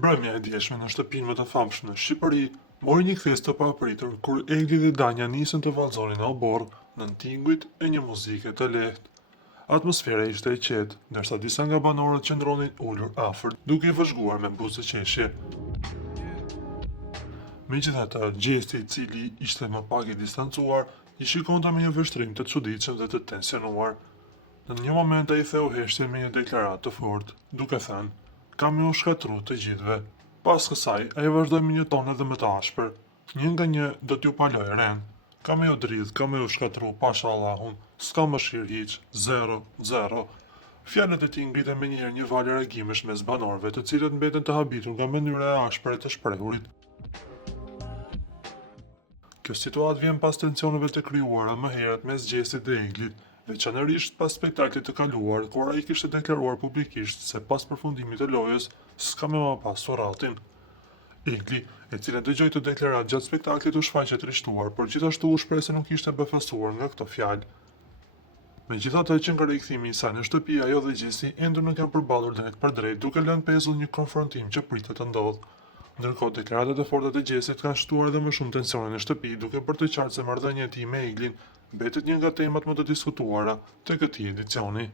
Mbrëmja e djeshme në shtëpinë më të famshme në Shqipëri mori një kthes të papritur kur Egli dhe Danja nisën të vallëzonin në oborr nën tingujt e një muzike të lehtë. Atmosfera ishte e qetë, ndërsa disa nga banorët qëndronin ulur afër, duke i vëzhguar me buzë qeshje. Megjithatë, gjesti i cili ishte më pak i distancuar, i shikonte me një vështrim të çuditshëm dhe të tensionuar. Në një moment ai theu heshtje me një deklaratë të fortë, duke thënë: "Kam u shkatru të gjithëve." Pas kësaj, ai vazhdoi me një ton edhe më të ashpër: "Një nga një do t'ju paloj ren. Kam u dridh, kam u shkatru, pasha Allahun, s'ka mëshirë hiç, zero, zero." Fjalët e tij ngritën menjëherë një valë reagimesh mes banorëve, të cilët mbeten të habitur nga mënyra e ashpër e të shprehurit. Kjo situatë vjen pas tensioneve të krijuara më herët mes Gjestit dhe Eglit, veçanërisht pas spektaklit të kaluar, kur ai kishte deklaruar publikisht se pas përfundimit të lojës s'ka më pas surratin. Egli, e cila dëgjoi të deklaratë gjatë spektaklit, u shfaqe të rishtuar, por gjithashtu u shpreh se nuk ishte befasuar nga këto fjalë. Megjithatë, që nga rikthimi i saj në shtëpi, ajo dhe Gjesi ende nuk janë përballur drejt për drejt, duke lënë pezull një konfrontim që pritet të ndodhë. Ndërkohë, deklaratat e forta të Gjesit kanë shtuar edhe më shumë tensione në shtëpi, duke bërë të qartë se marrëdhënia e tij me Eglin mbetet një nga temat më të diskutuara të këtij edicioni.